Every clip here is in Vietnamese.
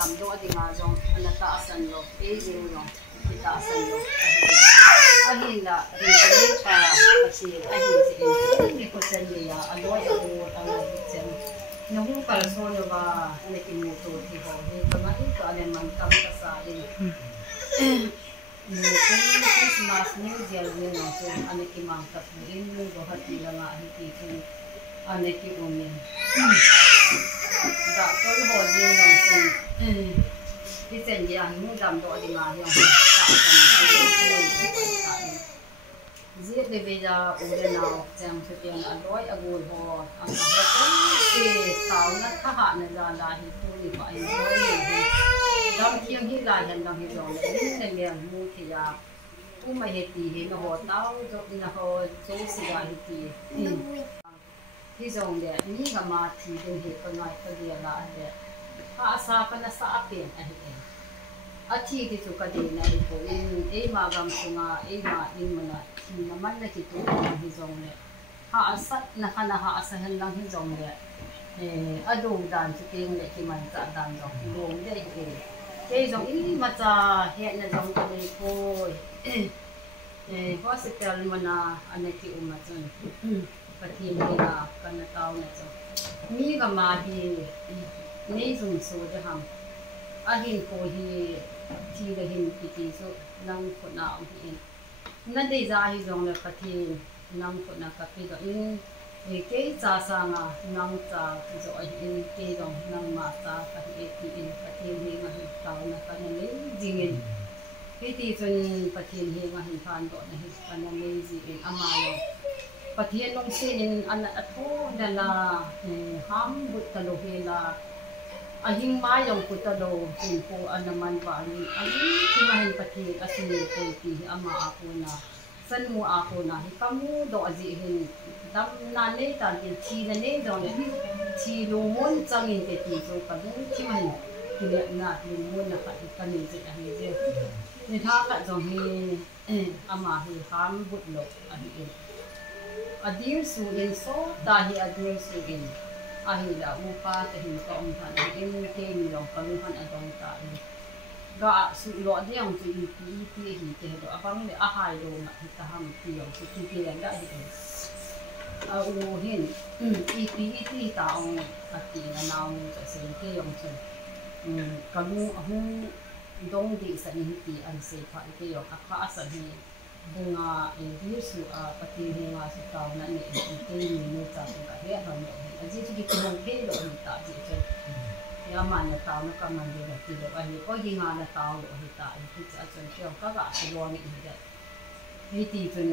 dam do di nga jong ana ta asan lo e jing lo kita asan lo ahin la ri pa kasi ahin si ni ko sen ya aloy ako ang sen no hu para so lo ba ne ki mo to ti ho ni ko ma ito ale man kam ka sa in no kung Christmas New Year ni no so ane ki mang ta din no do hati la nga hi ti kun ane ki umin da ko ho din no soที่เส้นยางมุ่งดำโดดมาอย่างต่างกันเจียเดวิจาอุเรนาวแจมสุดยังอร่อยอร่อยพออันนั้นก็ที่สาวนักทหารในร้านลาฮิตุลิบะอินโดนี่ดำเที่ยงที่ลายยันดำที่จงนี่ในเมืองมูทิยาผู้มาเฮตีเห็นหัวเต้าจบนะหัวโจสิกาเฮตีที่จงเดียนี่ก็มาทีเป็นเหตุคนน้อยก็เดียละเดียasa pa na sa apin ahi achi ti chu ka de na ipo in e magam sunga e ma in mana thi naman na ki tu na hi jong le ha asat na kana ha asahan lang hi jong le adu dan chu ting le ki man ta dan jong lom de ke jong i ma cha he na jong ka le ko hospital mana ane ki uma chun pati me na kana taw na chu mi ga ma hiนี่สุ่มสูดจะทำอาหินโคฮีทีละหินปีติสุนั่งคนน้ำหินนั่นได้ใจจงเลยปะทีนั่งคนน้ำกับพี่ก็อินเกี่ยจ่าสังอ่ะนั่งจ่าจะอินเกี่ยจงนั่งมาจ่ากับพี่อินปะทีหินมาหินเต่านะกันนี่จริงอินพี่ตีจนปะทีหินมาหินฟันโดนนะหินกันนี่จริงอินอามาโยปะทีลงเส้นอันนั้นอัฐโธเดล่าห้ามบุตรโลเฮล่าahing mayong putalo po anaman bali ahing kimahin pati kasi po ti ama ako na san mo ako na hikamu do azihin dam nane ta din chi na ne do ne chi lumon changin te ti so ka din kimahin kile na lumon na ka ikani je ahi je ni tha ka jong hi ama hi ham butlo ahi adir su in so ta hi adir su in ahila upa tahin ka umhan in ke mi long kaluhan adong ta ga su lo diang tu iti hi te do abang le ahai do na ta ham ti yong su ti ke da hi u hin iti ta ong ati na naw sa sen ke yong chen kalu ahu dong di sa ni ti an se pha ke yong akha asa hi bunga disu pati bunga su taw na ni te ni no ta ka he han do aji tu ki long he do ni ta ji che ya man na taw na ka man de ti do ai ko hi nga na taw do hi ta ti cha chen chyo ka ga su lo ni de he ti chen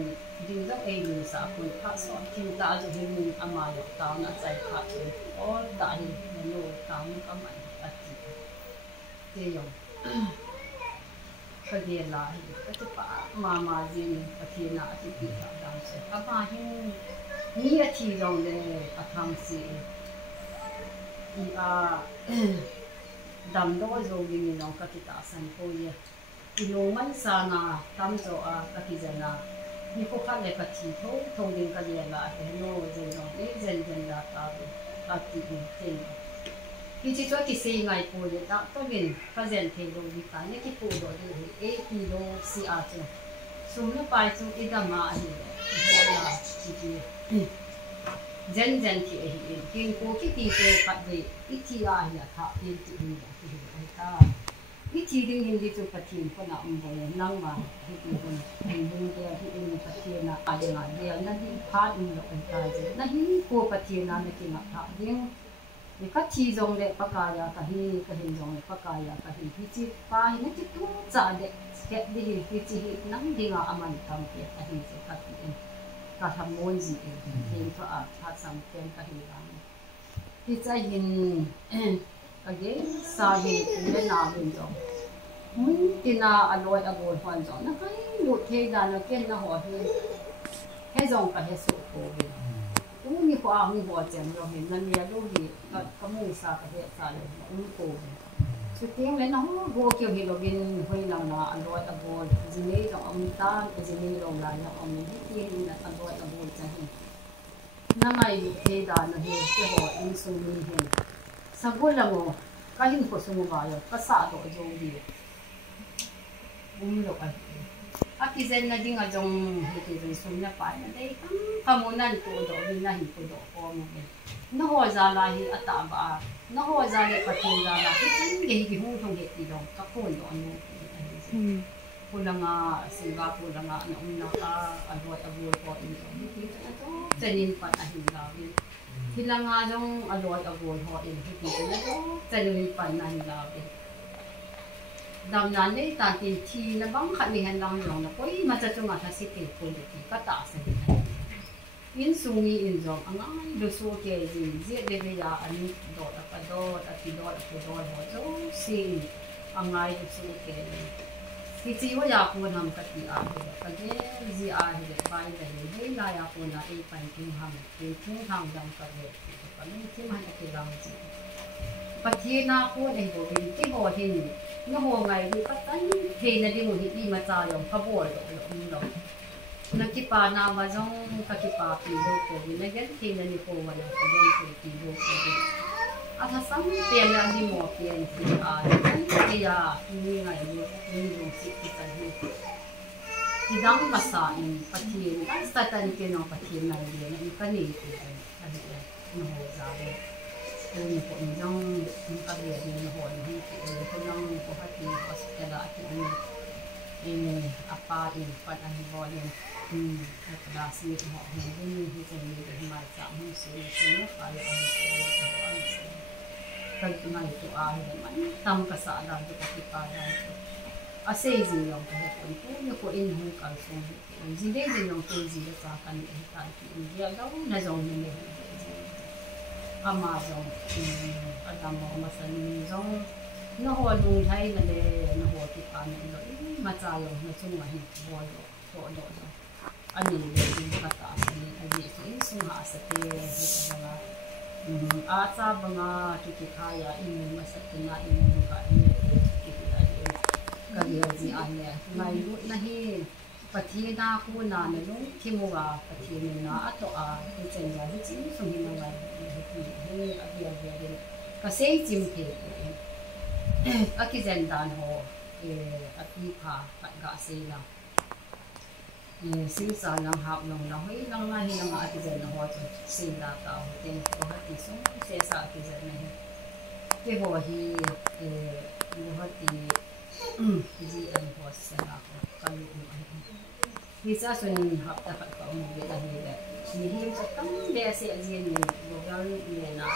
ding da ai ni sa ku ka so ki ta ji hi ni ama yo taw na sai kha o ta hi no taw na ka man ati te yo ka de la hi ka pa ma ji ni ati na ati ti ta da se ka pa hi ni ati jong le athang si i a dam do zo ni no ka ti ta san ko ye i lo man sa na tam zo a ka ti jana ni ko kha le ka ti tho thong din ka le la he no je no le jen jen la ta ati ni te ki chi cho ki se ngai ko le ta to bin present the lo ni ta ne ki pu do de e ti lo si a cho su na pai chu i da ma hi ho la chi chi jen jen ki e hi kin ko ki ti pe ka de i ti a ya tha in ti ni ki ai ta i ti ding hin di chu pathin ko na bo nang ma hi ti ko ni bung de hi in pathin na a de na de na di pha in lo ai ta je na hi ko pathin na me ki na tha ding ni ka chi jong le pakaya ka hi jong le pakaya ka hi chi pa hi na chi tu cha de ke di hi chi hi nang dinga aman kam ke ka hi se ka ti ka tham mon ji e hin fa a tha sam ken ka hi ram hi cha hin again sa hi le na hin jong mun tina aloi agol hwan jong na kai lu the da na ken na ho hi he jong ka he su ko hi cũng như qua như họ chẳng rồi mình nên nhà đâu gì có mua sa cái hệ sa này cũng cổ suy tiếng lấy nó vô kiểu gì rồi bên hơi nào là ăn rồi ăn rồi gì này rồi ông ta gì này rồi là ông hết tiền là ăn rồi chẳng hạn năm nay thì đã là hệ cái họ in sung đi hệ sao cũng là một kahin ko sumubayo kasado jogi umlo ay akizen na din nga jong hiti sumna pa na dai kamunan to do binahin ko do ko mo no ho zala hi ataba no ho zala patinga la hindi hi hu thong hiti do ka ko no ano pulang Singapore lang na una ka avoid ko ito tenin pa ahin gawin hilang nga yung avoid ho ito tenin pa na gawin dam nan nei ta tin thi na bang khat ni han lang yong na koi ma cha chu ma tha si te ko de ki ka ta sa ni in sungi in zo angai do so ke ji je de de ya ani do ta pa do ta ti do ta do ho zo si angai do so ke ki chi wa ya ko nam ka ti a de ka je ji a de bai de he la ya ko na e pan tin ham tin thung thang dam ka de ka ni ti man ke dam ji pathi na ko nei bo bin ti bo hin nó hồ ngày đi bắt tánh thì là đi một đi mà trời rồi có bồi rồi nó cái bà nào mà trong cái bà thì đâu có vì nó ghét thì là đi hồ mà nó có bên thì đâu có đi à thật sống tiền là đi mua tiền thì cái giờ như ngày như dùng xịt thì cần đi thì đang mà sợ bắt tiền đang sợ tên cái nó bắt tiền này thì nó cái này thì nó hồ ra đây tôi có những cái việc như hồi như tôi đang có phát triển hospital là cái apa in phần anh gọi là là sự họ hình như cái gì mà giảm hơn sự nhất phải là anh cần cái này tôi ai là mấy tâm cả xã làm cho các bạn làm à xây gì lòng cái phần cũ như có in không cần xong gì đấy gì lòng tôi gì đó cả cái tại vì giờ đâu là rồi mình Amazon ada mo masan zong no ho lung thai na le no ho ti pa na lo ma cha lo na chung ma hi ho lo to do do ani le ti ka ta ni ani ti sung ha sa te hi ta la a cha banga ti ti khaya in ma sa ti na in ka ni ti ti ai ka ri ji an ne mai lu na hi pathi na ku na ne lu thi mo ga pathi ni na a to a ti chen ya hi chi sung hi ma ga ni a bia bia ka sei chim the a ki zen dan ho a pi pha pat ga sei la sinh sa lang hap long la hoi lang na hi lang a ki zen ho to sei la ta ho ten ko ha ti sung se sa ki zen na hi ke ho hi ho ha ti ji an ho sa la ko ka lu hi sa sun hap ta pat ka mo be la hi la ni hi sa tam be se a ji ni lo ga ni na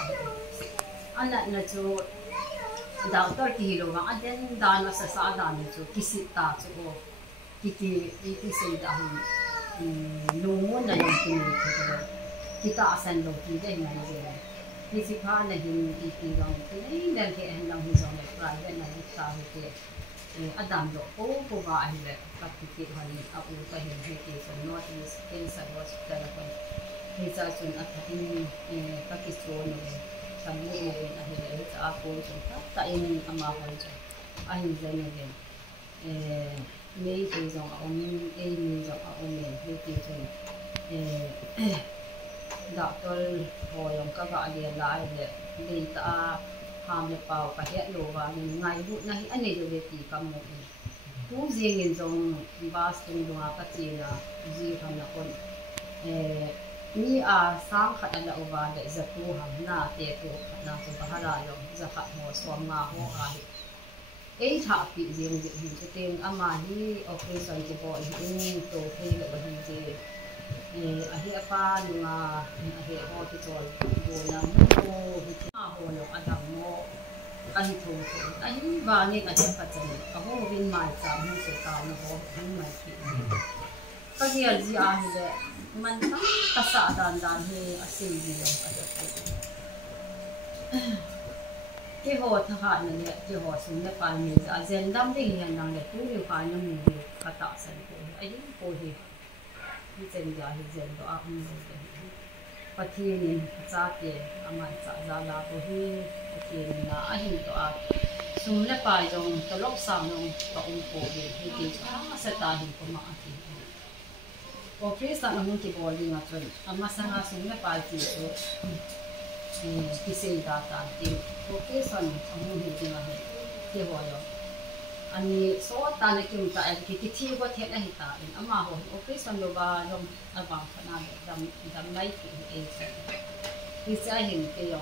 anak na chu doctor ki lo ga aden dan sa sa dan chu kisita chu kiki se da hi lo mo na yung kini ko kita asan lo ki de na je ni si pha na hin ki gang ki dan ke han lang hi zong private na hi ta hi ke adam do ko ba ai le patiki hani a u ka hin he ke so not is cancer hospital ko hi sa sun at in pakistan no sabi mo na hi le sa ako so ta in ama ko jo ai zen ne mấy cái dòng ông em dòng ông này như thế thôi đạo tôi hồi ông các bạn liền lại để ta ham được vào cả hệ đồ và ngày vụ này anh này được thì cầm một cú riêng người dòng ba stung đồ các chị là gì không là con ni sáng khát là over để giật tu hàng na tiệt tu na tu bahara rồi giật khát hồ xóm ma hồ ai ấy thà bị riêng diện hình cho tên ama hi operation cho bọn in tổ thay là bọn hình gì hi apa nhưng mà hi họ thì rồi đồ làm đồ thì mà hồ nó ăn đằng mò anh thùng anh và nên anh phải chân cái hồ bên ngoài sao không sẽ tao nó hồ bên ngoài thì cái gì gì anh đấy mình ta sợ đàn đàn hi xin gì rồi cái hồ thà hạn này cái hồ xuống này phải mình sẽ dần đâm thì hiện năng để cứu được phải năng mình phải tạo sản phẩm ấy cô thì dần giờ thì dần đó ăn rồi và thì mình ra tiền mà ra là cô thì là anh đó xuống này phải dùng cái lốc sang dùng cái ống cổ để thì sẽ tạo hình của mạng thì operation là không chỉ bỏ đi mà chuẩn mà sang xuống này phải chỉ số kisei data ti location amu hi ti ma he ti ho yo ani so ta ne kim ta ki thi ko the na hi ta in ama ho location lo ba rom abang sana dam lai ki e ki sa hin ke yo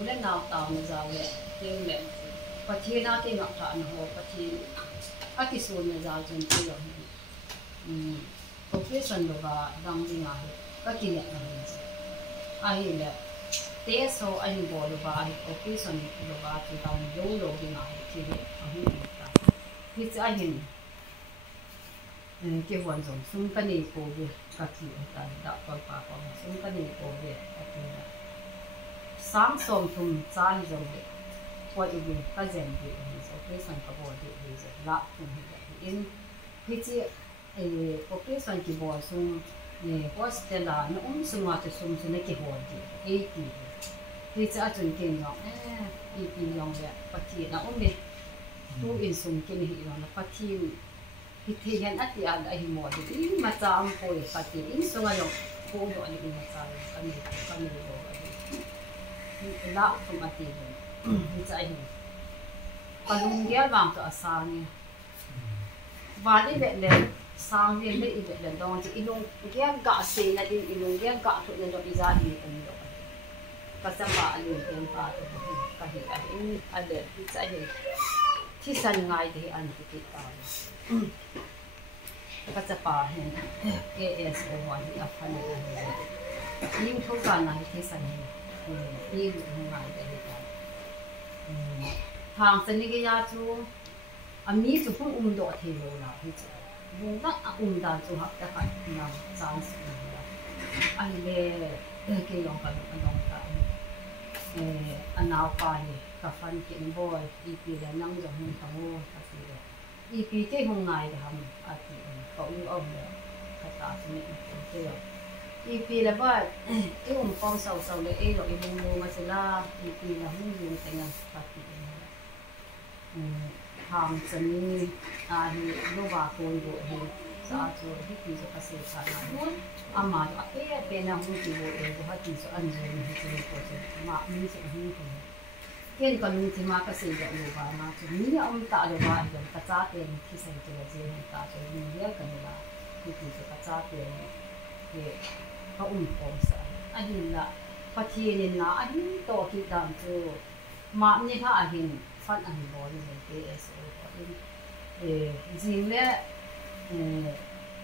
ule na ta na za le te le pathi na ke na ta na ho pathi ati su na za jun ke yo location lo ba dam ji ma he ka ki ne na ai le te so ai bo lo ba location lo ba tu dam lo ki ma he ti le ahu ta hi cha hin ke wan zong sum ka ni ko ge ka ki ta da pa pa ko sum ka ni ko ge ka ki na sang som thum cha hi zong ge ko i bin ka zen ge hi so ke san ka bo de hi ze la thum hi in hi chi location ki bo sum ne hostela no sum te sum se ne ki ho di e ti hi cha chun ke no i pi yong ge pa ti na me tu in sum ke ni hi na pa ti hi thi hen ati an ai mo di ma cha am ko e pa ti in so nga yo ko do ani ma cha ka ni do ai la ko ma ti hi cha hi pa lung ge wang to asang ni va ni le sang ni le i le dong ji ilung ge ga se na din ilung ge ga thu na do i za ni kan do ka sa pa alu ken pa to ka hi a in ale hi cha hi thi san ngai de an ti ta ka cha pa hen KS o wa hi a phan ni ning thu ka na hi san ni lu ngai de hi ta hang san ni ge ya chu a mi chu phung do the lo la hi cha bung na a da chu ha ta ka na chance ni la ai le ke yong ka no ta anaw pa ni ka fan kin boy ip le nang jong hin ka mo ka si le ip ke hung ngai de ham a ti ko u om le ka ta ni ko te yo ip le ba e pom sau le e lo i bung lo ma se la ip la hung yu te nga ka ti ham chen ni a hi lo ba ko bo hi sa chu hi ti so ka se sa na ama a pe na hung ti bo e bo ha ti so an jo ni ti ko se ma mi se hi ko ken ka lu ti ma ka se ga lo ba ma chu ni am ta lo ba ga ka cha te ni ti sai te ga je ni ta so ni ya ka ni la ti so ka cha te ni ka pom sa a hin la pa thi ni na a hin to ki dam chu ma ni tha a hin fan an bo ni ke so jing le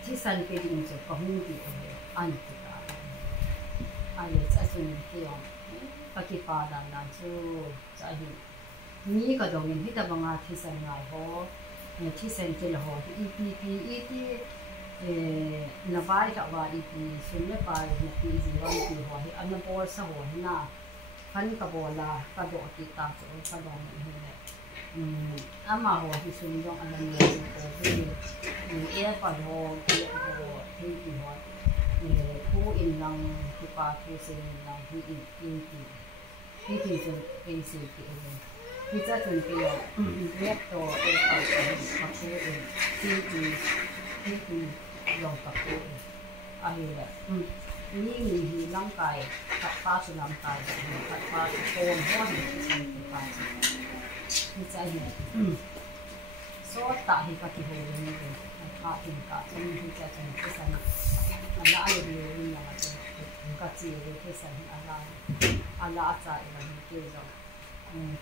thi san pe ding chu ka hung ti an ti ta ai cha sun ki yo pa ki pa dan dan chu cha hi mi ka dong in hi ta banga thi san ngai ho thi san ke la ho EPP na vai ta wa EP sun le pa na pi ji wa ti ho hi an bo sa ho na han ka bo la ka do ki ta chu ka dong hi le ama ho hi sun dong an le ko hi e pa ho ki ho hi ti ho khu in lang ki pa khu se lang hi in ti chu e se ki hi cha chun ke yo ne to e pa ka khu ti long ka khu a hi la ni hi lang kai ka pa su lang kai ka pa su ko ho ni ki pa hi cha hi so ta hi ka ki ho ni ke ka tin ka chun hi cha chun ke san ala ai bi ni na ka chi ri ke san ala cha ila ni ke zo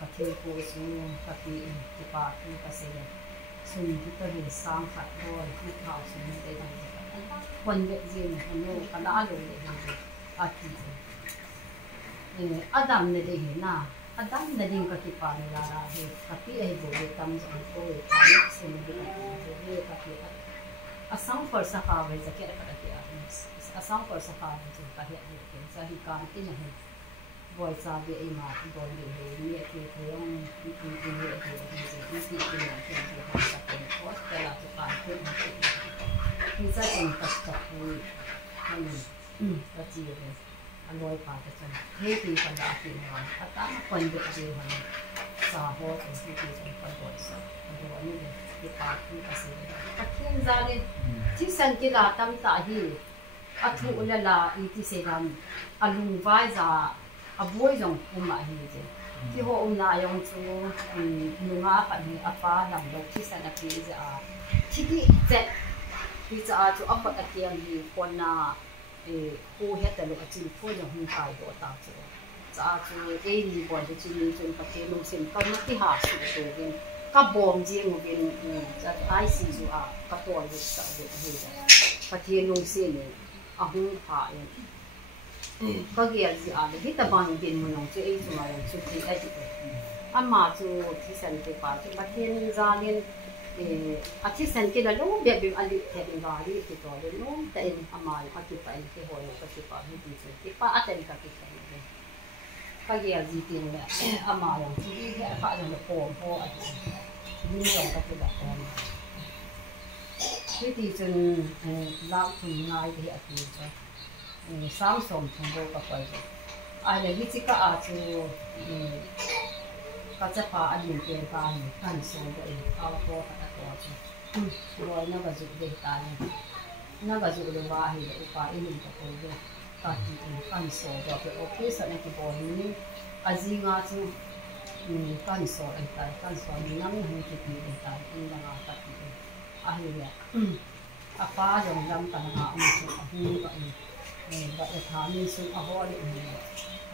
ka the ko su ka ti pa ku ka se le sun ki ta ri sang khat bo ki thao sun te dang kon de ji ni no ala lo le a ti adam ne de na adam ne ding ka ki pa ni la ra he ka pi ai bo le tam zo ko e ka ni se ni de ka ki asang for sa ka we za ke ka ki asang for sa ka ji ka he ni sa hi ka ti na he boy sa bi ai ma bo ni he ni ke ko yong ni ni ni ni ni na ke ha sa ko ko ta la tu ka ko ni sa en ka ta ku ni ta ji le an loi pa ta chen he ti ka da ki na ta ta kon de ji ha sa ho ta ni ti chen ka bo sa do ni de ki pa ku ka se ta khin za ni chi san ki la tam ta hi a thu la la i ti se ram alung vai za abuai jong uma hi je ti ho una yong chu nunga ka ni apa lam lo thi san a pi ja thi ti che ti cha chu apa ta tiang hi kona pu he ta lo a chin pho yong hun kai do ta chu cha chu ni bo de chin ni chun pa te lo sim ka na ti ha su so gen ka bom ji ngo gen cha ai si ju a ka to lu sa de he ja pa te lo se ni a hun ha yen có gì gì à để hít bằng điện mình dùng chơi chung là chung thì ai chịu mà chung thì sản thì phải chung bắt thiên ra nên thì sản cái đó lúc biệt biệt anh đi theo mình vào đi thì đó đến lúc tại mà anh chụp tại cái hồi có chụp vào như thế thì phải ăn cái cái có gì gì tiền là mà dùng chơi thì phải dùng được phổ anh như dùng cái đó thế thì chung làm chung ngay thì anh chụp sáng sớm chúng tôi có phải ai là biết cái chú các cháu phải ăn những cái ăn số vậy ao po các cháu chú rồi nó có dụng để tài nó có dụng để vào thì để phải in những cái gì các chị ăn số rồi cái office này cái bộ này gì ngã chú ăn số anh tài ăn số mình nắm những cái gì anh tài in là các chị ai là apa yang dalam tanah amat aku tak vậy thà mình xuống ở hoa điện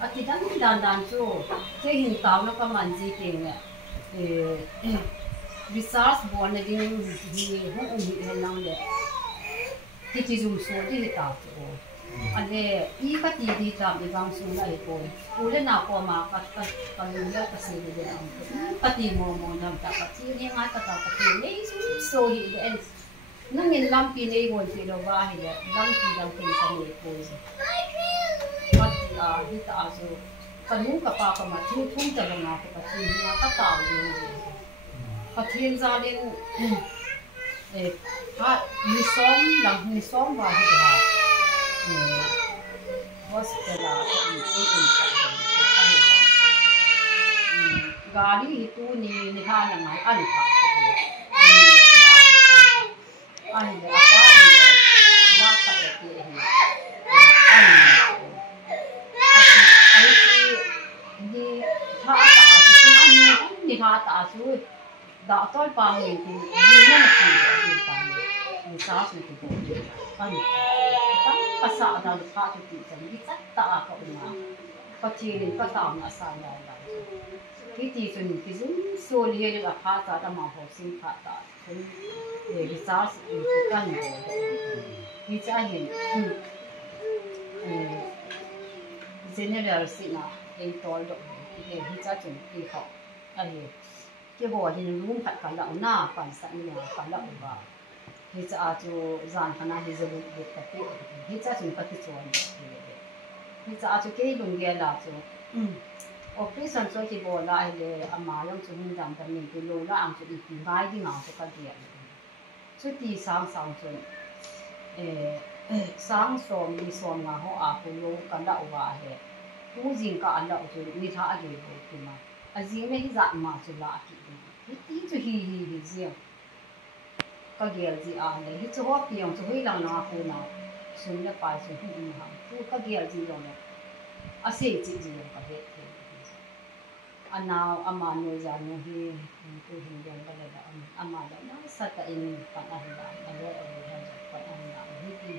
này, thì đàn đàn chú, cái hình tạo nó có màn gì tiền nè, research board này thì không ổn định hơn lắm đấy, thì chỉ dùng số thì tạo chú, anh ấy ý cái gì thì làm thì vang xuống lại thôi, ule nào qua mà cái luôn là cái gì để làm, cái gì mà làm ta cái gì nghe ngay cái gì lấy số thì để nó nhìn làm pin này còn chỉ đâu vào thì làm pin cái này thôi, bắt đi ta rồi, cái mũ cái pa cái mà thu thu cho nó ngã cái gì nó cắt tàu gì, cái thiên gia lên, cái ni xóm vào thì là, what's the la cái gì itu ni ha yang ngai ăn anh là apa dia nak kat dia ni anh đi thả tạ thì không anh đi thả tạ rồi đã tôi bao nhiêu thì đi nó chỉ đi tạm đi sao thì cũng được anh tắm cái sao nào được thả thì chẳng đi chắc tạ cậu mà có chi nên có tao là sao lại cái gì rồi cái gì số liệu là thả tạ mà học sinh thả tạ để giáo sự căn bộ thì cha hiện general sinh à em tôi được thì cha chuẩn bị học cái bộ thì luôn phải cả lão na phải sẵn nhà cả lão bà thì cha cho dàn khả năng thì giờ được cái thì cha chuẩn bị cái chuẩn thì cha cho cái đồng nghĩa là cho operation cho cái bộ lại để mà用cho mình làm cái mình cái lô là ăn cho đi vài đi nào cho cái gì chút đi sáng chuẩn sáng sớm đi sớm ngà họ à cũng lô cái đậu vào hè cú gì cả ăn đậu rồi đi thả rồi thì mà gì mấy cái dạng mà cho lạ thì tí cho hi gì cái gì à này hết cho họ tiền cho hơi lòng nào cũng nào xuống là bài xuống không hàng cái gì rồi này sẽ chỉ cái hết anh nào ama nuôi già nuôi hi tu hình dung cái là ama đó nó sát cái in phần anh đã rồi ở đây phần anh đã hi thì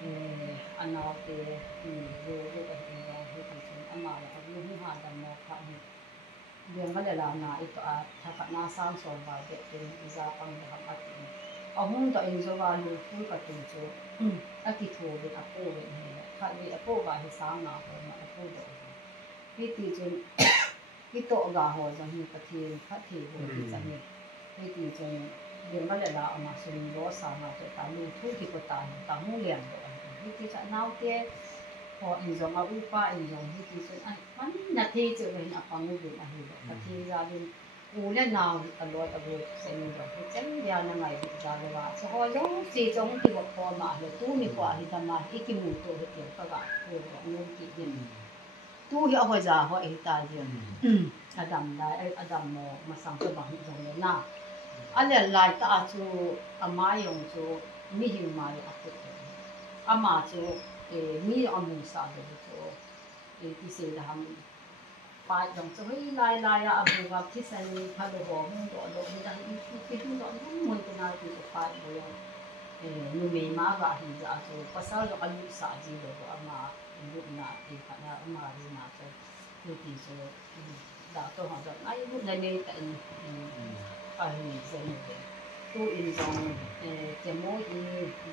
hình anh nào thì rồi cái hình dung hi thì chúng ama là ở nuôi hoa đầm mỏ phải dùng cái là na itu thà na sang soi vào để ra bằng để học ăn ông đó in cho vào luôn cũng có tiền cho cái thu về apo về này phải về apo vào thì sáng nào rồi mà apo được cái thì chúng cái tổ gà hồ rằng như phát thì hồ thì chẳng như cái thì chúng điểm cái là mà dùng lúa xào mà cho ta lưu thu thì có ta mua liền rồi cái thì chẳng nào kia họ in dùng ở upa in dùng cái thì chúng anh vẫn là thế chứ mình bằng người Việt là hiểu cái thì gia đình lên nào ở lối xem rồi cái chén giờ là ngày bị ra rồi so họ giống gì giống thì một con mà rồi tu mi quả thì tầm mà ít cái mùi tổ cái kiểu các bạn rồi luôn kỹ điểm tu hiểu hồi giờ họ hiện tại gì Adam lại Adam mà sang cho bằng giống như nào anh lại ta chú ama dùng chú mi hình mai áp dụng ama chú mi ông mù sa được chú ที่เสียดำปลายตรงจะให้ลายอาบุกับที่ใส่พาโลหอมดอกไม่ได้ที่ที่ดอกนั้นมันเป็นอะไรที่ปลายบัวนุ่มมากหินจะเอาภาษาเราก็รู้สาจีเราก็มาลูกนาที่ขณะมาดีนาจะลูกที่จะดาวตัวของเราไอ้ลูกในนี้แต่อะไรเส้นเลยตัวอินทองจะโม่ยี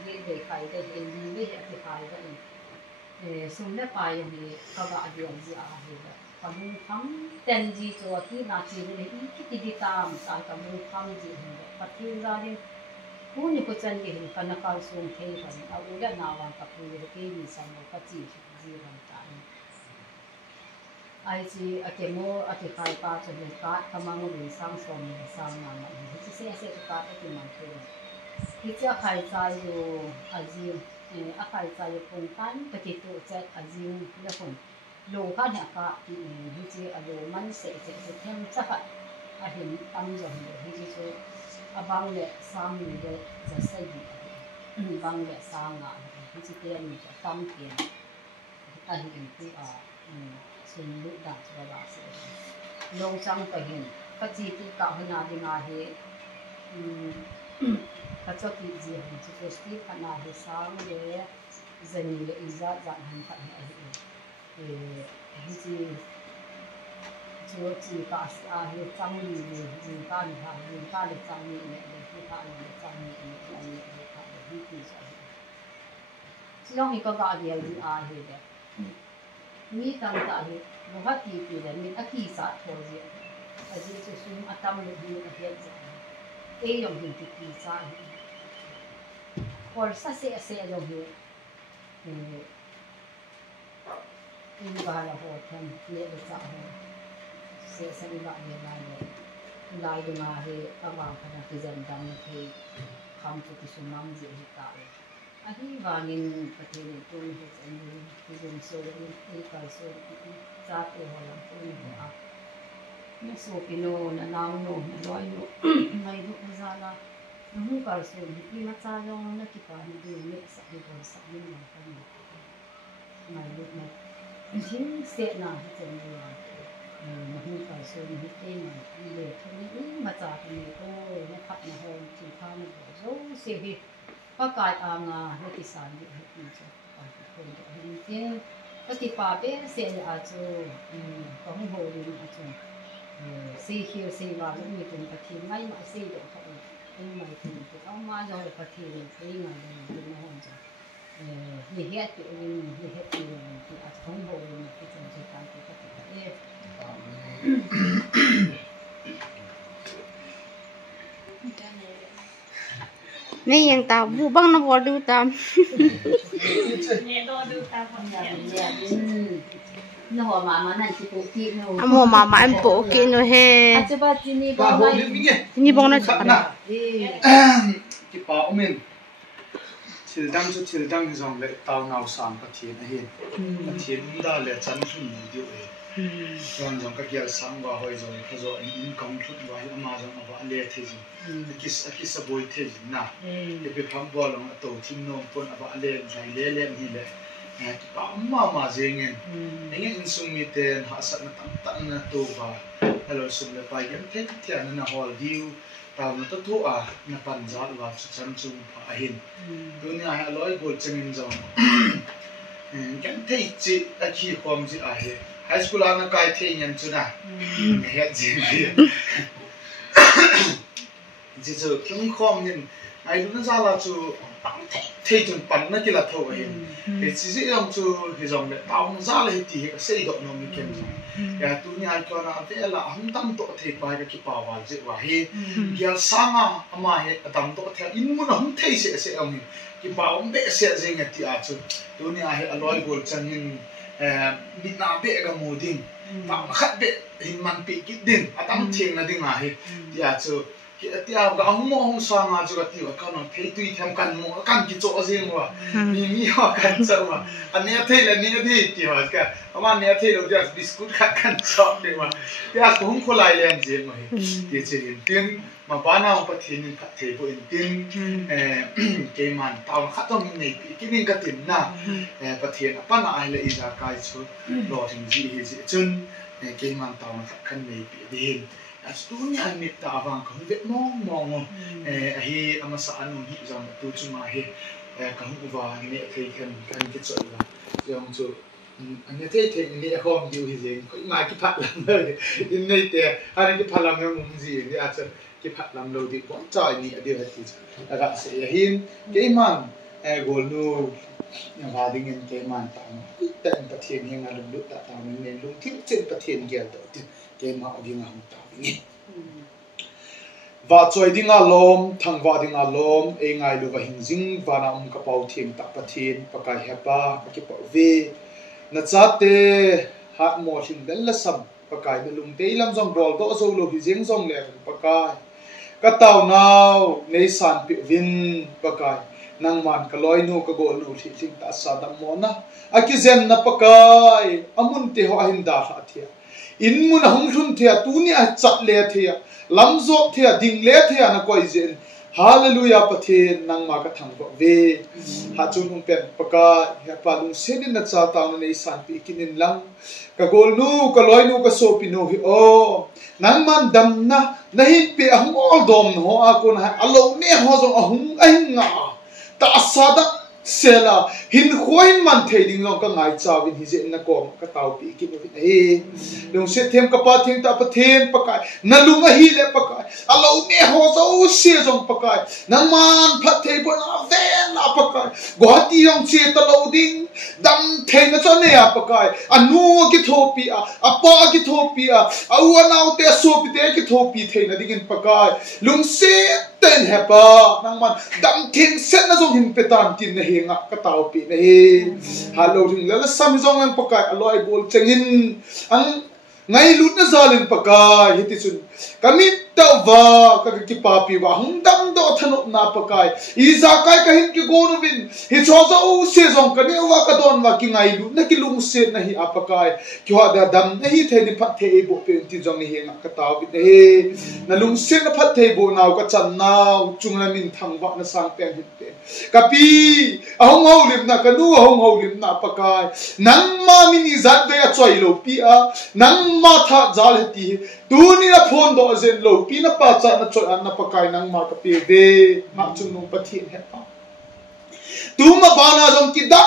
ยีเด็กใครได้เห็นยีไม่เห็นใครได้สุนัขไปนี่ก็ว่าเดียวจะอะไรแบบคำคำเต็มจีตัวที่น่าจีเลยอีกที่ติดตามสายคำคำจีเห็นแบบปฏิบัติการผู้นี้ก็จะเห็นกันนักการส่งเทกันเอาอุดนาวันกับผู้เกี่ยวกับสังคมจีรันตานไอจีอาเกโมอาเกไคปาจะเห็นการทำงานในสังคมสังงานที่เสียเสียการที่มันคือที่จะใครใจอยู่อาจีอาใครใจคงกันปฏิตัวเจ็ดอาจีแล้วคนโลกาเนี่ยก็ที่จะอารมณ์มันเสียจะเทียมจะกัดอาเห็นตั้งจนเลยที่จะบางเล่สามเล่จะใส่ดีบางเล่สามงานที่จะเตรียมจะตั้งเตรียมอาเห็นที่ส่วนลูกดังจะว่าเสียลงจังไปเห็นก็จีที่เก่าขนาดยังไงเหก็จะที่จีเห็นที่ตัวสติขนาดที่สามเล่จะมีเล่อีจัดจังหันขันที่จีชัวจีก็อาเหตุจังมีจีการทำจีการเด็กจังมีเนี่ยเด็กที่ทำเด็กจังมีเนี่ยอะไรเนี่ยทำที่ที่ใช่ที่เรามีก็การเดียวที่อาเหตุมีตั้งแต่เหตุบุคคลที่เลยมีอาคีสัตว์ตัวเดียวอาจจะสุ่มอัตมาดูอาเหตุจังยังเห็นที่ที่ใช่พอสักเสียยังเห็นอีกบาร์หัวทั้งเลี้ยงจังเสียสละเวลาเลยลายดูมาให้ระวังขณะที่จะดังที่คำพูดที่สมานเสียตายอันนี้ว่านินประเทศตัวนี้จะมีที่จะมีส่วนที่การส่วนจัดเองว่าตัวนี้ว่าไม่ส่วนพิโนนะนาวโนนะร้อยโนไม่ดูซาลานู่นการส่วนที่มาจ้าโนนะที่การดูเนี่ยสักนิดสักนิดมันก็ไม่ดูไม่จริงเสียหน้าที่จะมีนู่นการส่วนที่เองมันเด็กคนนี้มาจากนี่ก็นะครับมาโฮมที่ข้างนี่ก็เสียดีก็กลายอ่างในที่สานที่เห็นจะคนจะเห็นจริงก็ที่ป่าเป็นเสียอาจจะก็ห้องโฮลินอาจจะสีเขียวสีวาลุ่มมีเป็นปฏิไม่มาสีดอกเขาเป็นไม่เป็นเอามาเราเลยปฏิเลยสีงานเลยเป็นห้องจะมีเหตุอื่นมีเหตุอื่นที่อาจจะห้องโฮลินที่จะใช้การที่ปฏิบัตินี่ยังตาบูบังนะบอดูตามเนี่ยดูตามคนอย่างเนี่ยนี่หัวมานั่นที่ปุ๊กที่โน่หัวมาอันปุ๊กกินเฮอาจจะว่าที่นี่บ้างไหมที่นี่บ้างนะจ๊ะนะที่ป่าอุมินทิลดังจุดทิลดังที่ส่งเล็กตาวนาสามปะเทียนเห็นปะเทียนได้เลยจันทร์สุ่มเดียวเองส่วนส่งก็เกี่ยวสังว่าหอยส่งเขาส่งอินคอมชุดว่าอามาส่งว่าเลี้ยเทจิกิสบอยเทจินะเดี๋ยวไปพังบอลลงตัวทีมโน้มปนว่าเลี้ยใส่เลี้ยนี่แหละป่ามาเจงเงี้ยอินสุมิเตนหาสักนั่งตั้งนั่งตัวว่าฮัลโหลสุดเลยไปยังเทปที่อันนั้นฮอลดิวตาวนั่งตัวนั่งปันจัดว่าจันทร์สุ่มพาหินตัวนี้ให้ร้อยกว่าจังอินจังยังเทจิตะขี้ความจิอาเหhigh school ana kai the yan chuna he ji ji zo kyung khom nin ai lu na la chu the chun pan na ki la tho hin e chi ji yong chu hi jong le taw na za le ti he sei do no mi ken ya tu ni ai ko na te la hum tam to the pa ga ki pa wa ji wa he ya sama ama he tam to the in mu na hum the se ong ki pa om be se jing ti a chu tu ni ai aloi gol chan hin bị nã bẹ cái mù đinh, tao khát bẹ hình màn bị kít đinh, tao thiền là đinh à hi, thì à chú tiap ga hong sanga juga tiwa kan thei tui tham kan mo kan ki cho azeng wa mi wa kan cha wa ania thei la nia thi ti wa ka ama nia thei lo dia biscuit kha kan cho de wa ya ko hong kholai len je ma ti che tin ma bana pa thin kha thei bo in tin ke man taw kha to mi nei ki ning ka tin na pa thin pa na ai le iza kai chu lo thing ji hi ji chun ke man taw kha kan nei pi din Astunya amit ta avang ko vet mong hi amasa anu hi jam tu chuma hi ka hu wa ne thei kan ki cho la yong chu ane thei ni hom yu hi jeng ko ma ki phat lam le in nei te ani ki phalam ne mum ji ni a cha ki phat lam lo di ko chai ni adi ha ti cha ga se hin ke man gol nu wa ding en ke man ta ta ta thien hi ngal lu ta ta ne lu thi chen ta thien gel to ke ma odi nga hum ta và chơi đi ngà lom thằng và đi ngà lom ai ngay lu và hình dinh và nam ka pau thieng tak pathin pakai hepa ki pau ve na chate hat mo thing del la sam pakai de lung te lam jong bol to zo lo hi jeng jong le pakai ka taw naw nei san pi vin pakai nang man ka loi nu ka go nu thi thing ta sa dam mo na akizen na pakai amun te ho hin da ha thia in mun hong thun thia tu ni a chat le thia lam zo thia ding le thia na koi zen hallelujah pathin nang ma ka thang ko ve ha chun hung pen paka ya pa lung senin na cha ta na nei san pi kinin lang ka gol nu ka loi nu ka so pi no hi o nang man dam na nahin pe ahung ol dom no a ko na alo ne ho zo ahung ai nga ta sa da sela hin khoin man thei ding long ka ngai chawin hi je na kom ka taw pi ki no hi lung se them ka pa thing ta pa them pakai na lung a hi le pakai alo ne ho zo se jong pakai nang man phat thei bo na ven na pakai gohati yong che ta lo ding dam thei na cha ne a pakai anu ki thopi a pa ki thopi a au nau te so pi te ki thopi thei na ding pakai lung se ten hepa nang man dam thing set na jong hin petan tin na hinga ka taw pi na hi halo thing la sam jong ang pakai aloi bol chengin ang ngai lut na zalin pakai hiti chun kami ta wa ka ki papi wa hung dam do thano na pakai iza kai ka hin ki go no vin hi cho zo se jong ka ne wa ka don wa ki ngai lut na ki lung se na hi apakai ki ha da dam na hi the ni phat the bo pe ti jong ni hinga ka taw bi ne na lung se na phat the bo naw ka chan naw chung na min thang wa na sang pen hi te kapi ahong ho lim na ka nu ahong ho lim na pakai nang ma min izat ve a choi lo pi a nang ma tha zal heti tu ni na phone do zen lo pi na pa cha na choi an na pakai nang ma ka pi ve ma chung nu pathin he pa tu ma bana jong ki da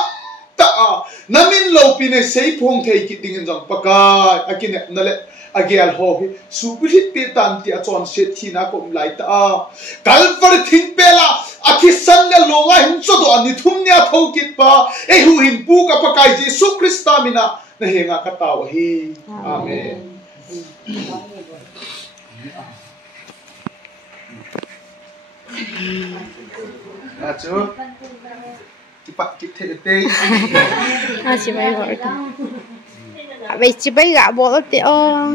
ta a namin lo pi ne sei phong thei ki ding jong pakai akin na le agel ho hi su bi pe tan ti a chon se thi na ko lai ta a kal par thing pe la akhi san le lo nga hin cho do ani thum nya tho kit pa e hu hin pu ka pakai jesu krista mina na henga ka taw hi amen acho kipak kit the te à chị bay gọi vậy chị bay gạ bộ te o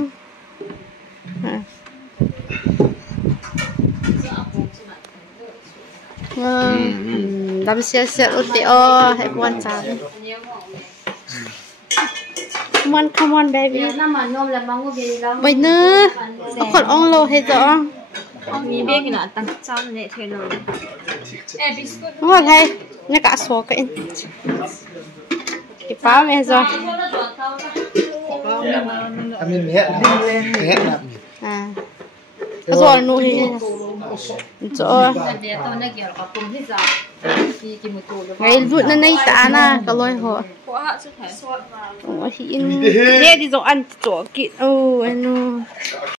đâm xe te o hay quan trọng come on baby bây nữa còn ông lo hay rõ你别给他当招那天了。我thấy nó cả số cái phá mẹ rồi amin ne na à rồi nuôi rồi ngày vụt nó nay ta na cái lôi họ ôi hiện nghe đi rồi ăn chỗ kịt anh